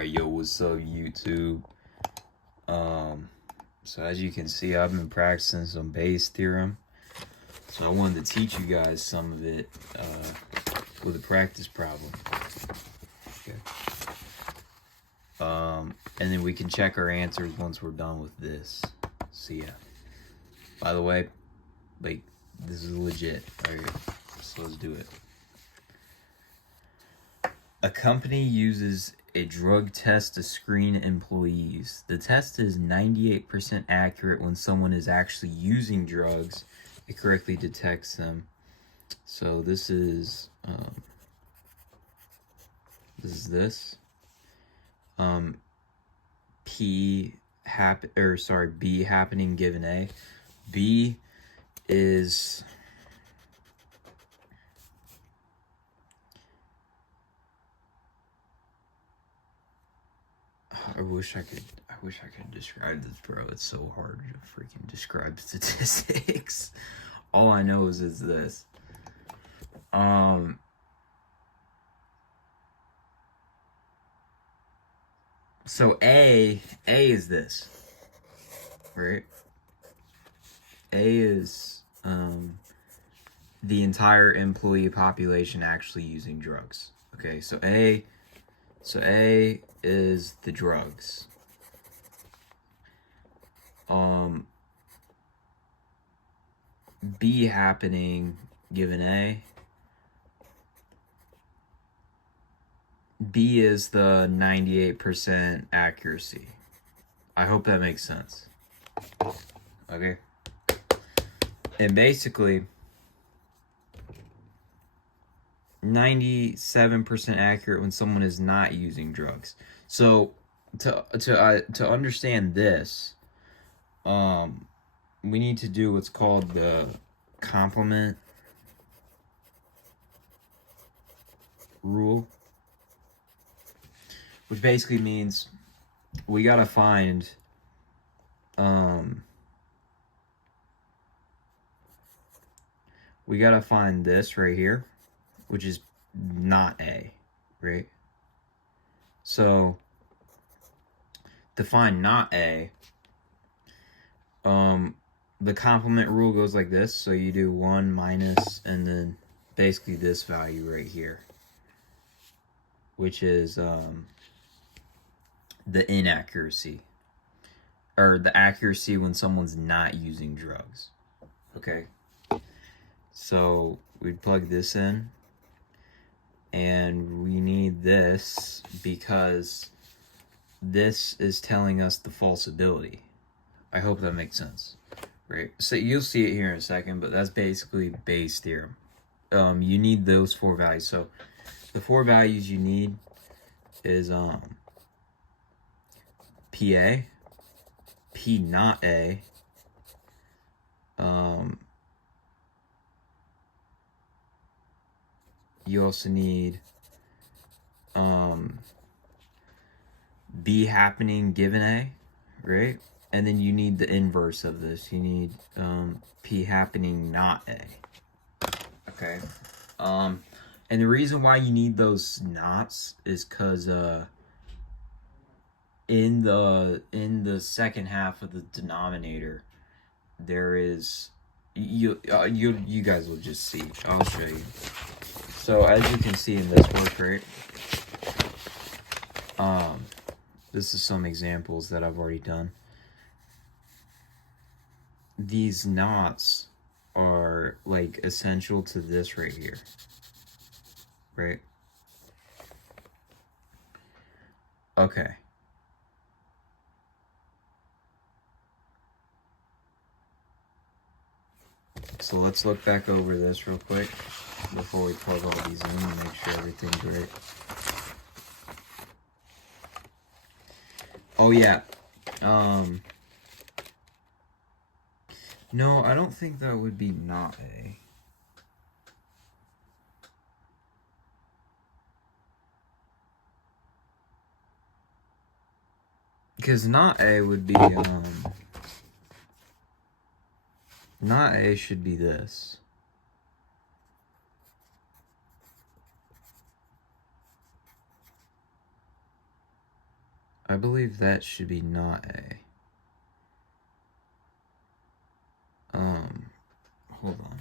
Alright, yo, what's up, YouTube? So as you can see, I've been practicing some Bayes' theorem. So I wanted to teach you guys some of it with a practice problem. Okay. And then we can check our answers once we're done with this. So yeah. By the way, like, this is legit. Alright, so let's do it. A company uses a drug test to screen employees. The test is 98% accurate when someone is actually using drugs. It correctly detects them. So this is this. B happening given A. B is I wish I could describe this, bro. It's so hard to freaking describe statistics. All I know is this. So A is this, right? A is the entire employee population actually using drugs. Okay, so A is the drugs. B happening given A. B is the 98% accuracy. I hope that makes sense. Okay. And basically 97% accurate when someone is not using drugs. So to understand this, we need to do what's called the complement rule, which basically means we gotta find this right here, which is not A, right? So to find not A, the complement rule goes like this. So you do 1 minus and then basically this value right here, which is the inaccuracy, or the accuracy when someone's not using drugs. Okay, so we'd plug this in, and we need this because this is telling us the falsibility. I hope that makes sense, right? So you'll see it here in a second, but that's basically Bayes' theorem. You need those 4 values. So the 4 values you need is PA, P not A, you also need B happening given A, right? And then you need the inverse of this. You need P happening not A. Okay. And the reason why you need those nots is because in the second half of the denominator, there is you guys will just see. I'll show you. So as you can see in this work, right? This is some examples that I've already done. These knots are like essential to this right here, right? Okay. So let's look back over this real quick before we plug all these in and make sure everything's right. Oh yeah. No, I don't think that would be not A. Because not A would be, not A should be this. I believe that should be not A. Hold on.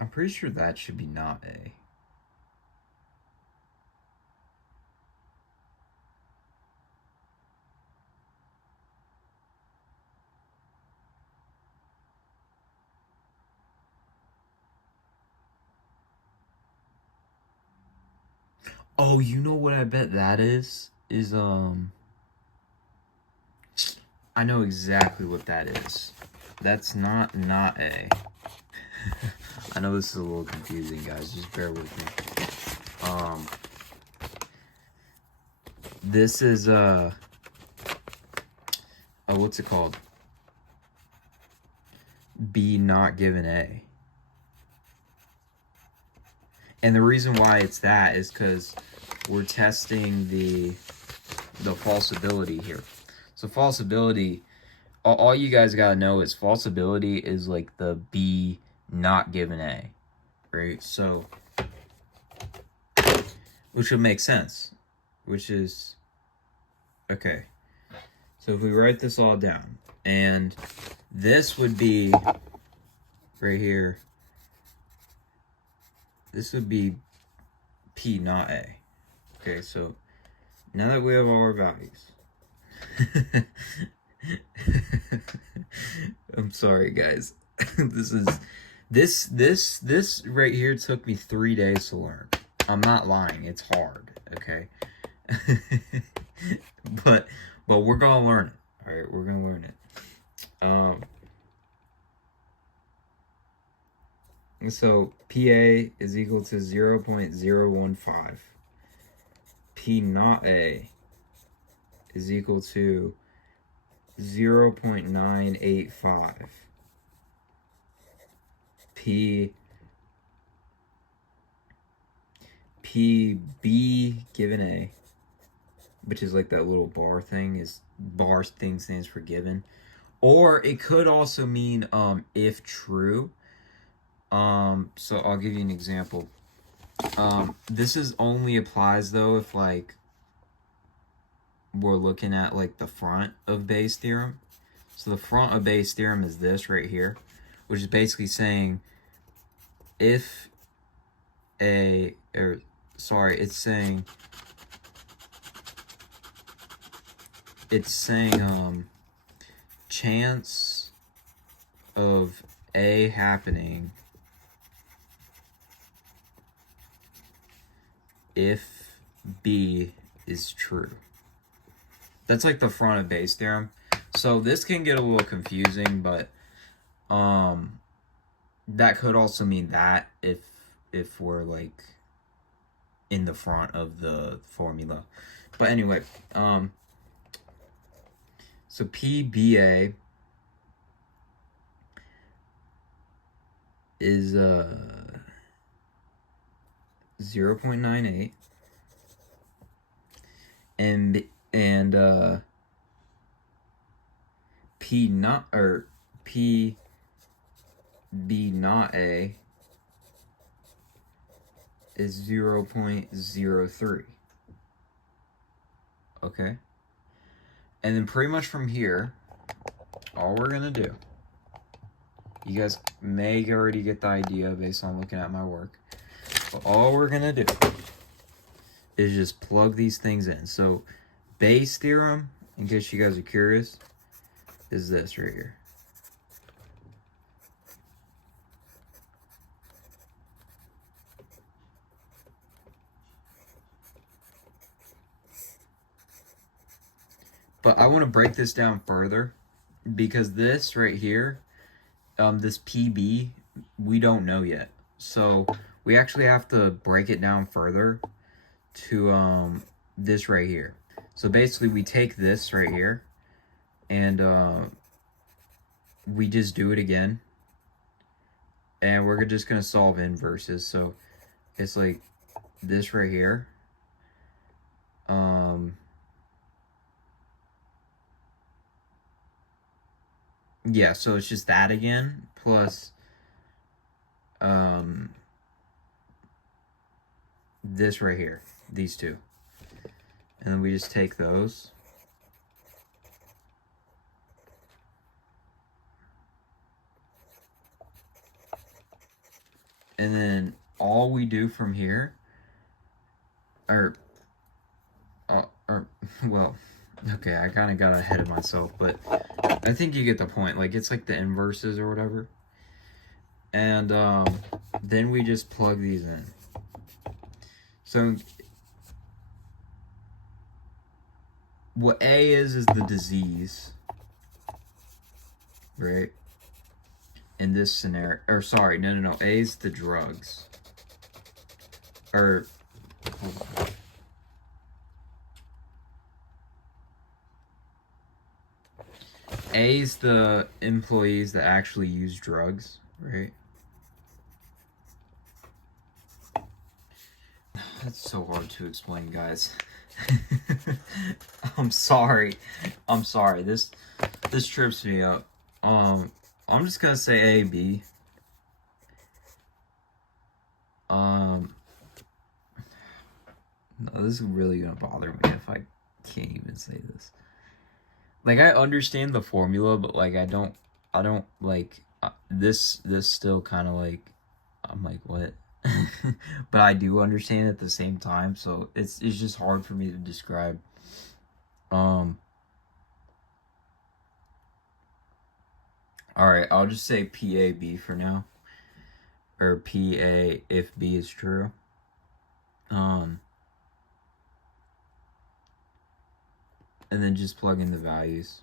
I'm pretty sure that should be not A. Oh, you know what I bet that is? I know exactly what that is. That's not A. I know this is a little confusing, guys. Just bear with me. This is what's it called? B not given A. And the reason why it's that is because we're testing the falsibility here. So falsibility, all you guys gotta know is falsibility is like the B not given A, right? So, which would make sense, which is, okay. So if we write this all down, and this would be right here, this would be P not A. Okay, so now that we have all our values, I'm sorry, guys. This right here took me 3 days to learn. I'm not lying. It's hard. Okay. but we're gonna learn it. All right, we're gonna learn it. So PA is equal to 0.015. P not A is equal to 0.985. PB given A, which is like that little bar thing, is bar thing stands for given. Or it could also mean if true. So I'll give you an example. This is only applies though if like we're looking at like the front of Bayes' theorem. So the front of Bayes' theorem is this right here, which is basically saying if it's saying chance of A happening if B is true. That's like the front of Bayes' theorem. So this can get a little confusing, but that could also mean that if we're like in the front of the formula. But anyway, so PBA is 0.98, and P not, or P B not A is 0.03. Okay, and then pretty much from here, all we're gonna do, you guys may already get the idea based on looking at my work, but all we're gonna do is just plug these things in. So Bayes' theorem, in case you guys are curious, is this right here. But I want to break this down further, because this right here, this PB, we don't know yet. So we actually have to break it down further to this right here. So basically we take this right here and we just do it again. And we're just going to solve inverses. So it's like this right here. Yeah, so it's just that again, plus this right here, these two. And then we just take those. And then all we do from here, well, okay, I kind of got ahead of myself, but I think you get the point. Like, it's like the inverses or whatever. And then we just plug these in. So what A is the disease, right? In this scenario, or sorry, no, A is the drugs. Or, hold on. A is the employees that actually use drugs, right? That's so hard to explain, guys. I'm sorry. This trips me up. I'm just gonna say A, B. No, this is really gonna bother me if I can't even say this. Like, I understand the formula, but like I don't like this still kind of like, I'm like, what? But I do understand at the same time, so it's just hard for me to describe. All right, I'll just say PAB for now, or PA if B is true. And then just plug in the values.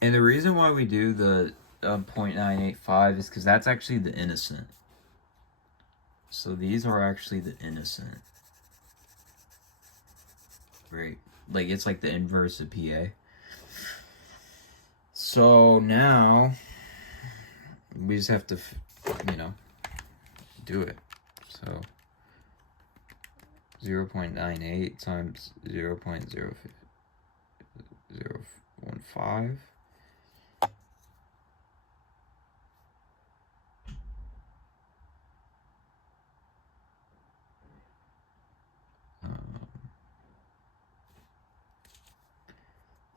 And the reason why we do the 0.985 is because that's actually the innocent. So these are actually the innocent. Right? Like, it's like the inverse of PA. So now we just have to, do it. So 0.98 times 0.015.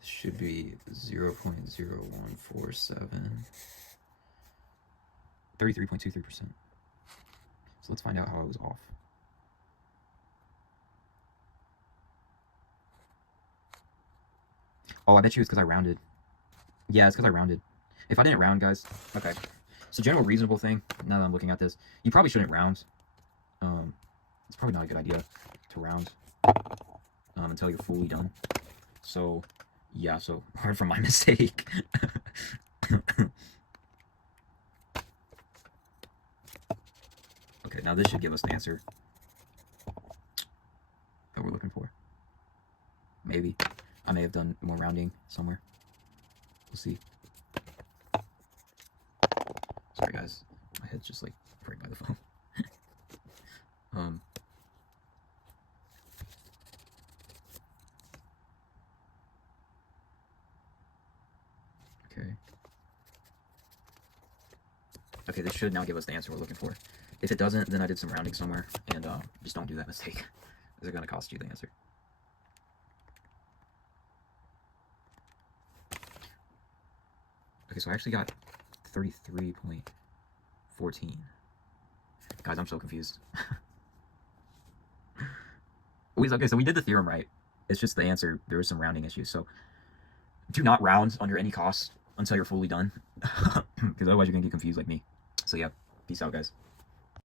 Should be 0.0147. 33.23%. So let's find out how I was off. Oh, I bet you it's because I rounded. Yeah, it's because I rounded. If I didn't round, guys. Okay. So general reasonable thing, now that I'm looking at this, you probably shouldn't round. It's probably not a good idea to round until you're fully done. So, yeah, so learn from my mistake. Okay, now this should give us the answer that we're looking for. Maybe. I may have done more rounding somewhere. We'll see. Sorry, guys. My head's just like right by the phone. Okay. Okay, this should now give us the answer we're looking for. If it doesn't, then I did some rounding somewhere, and just don't do that mistake. Is it going to cost you the answer? Okay, so I actually got 33.14. Guys, I'm so confused. Okay, so we did the theorem right. It's just the answer, there was some rounding issues. So do not round under any cost until you're fully done, because otherwise you're going to get confused like me. So yeah, peace out, guys.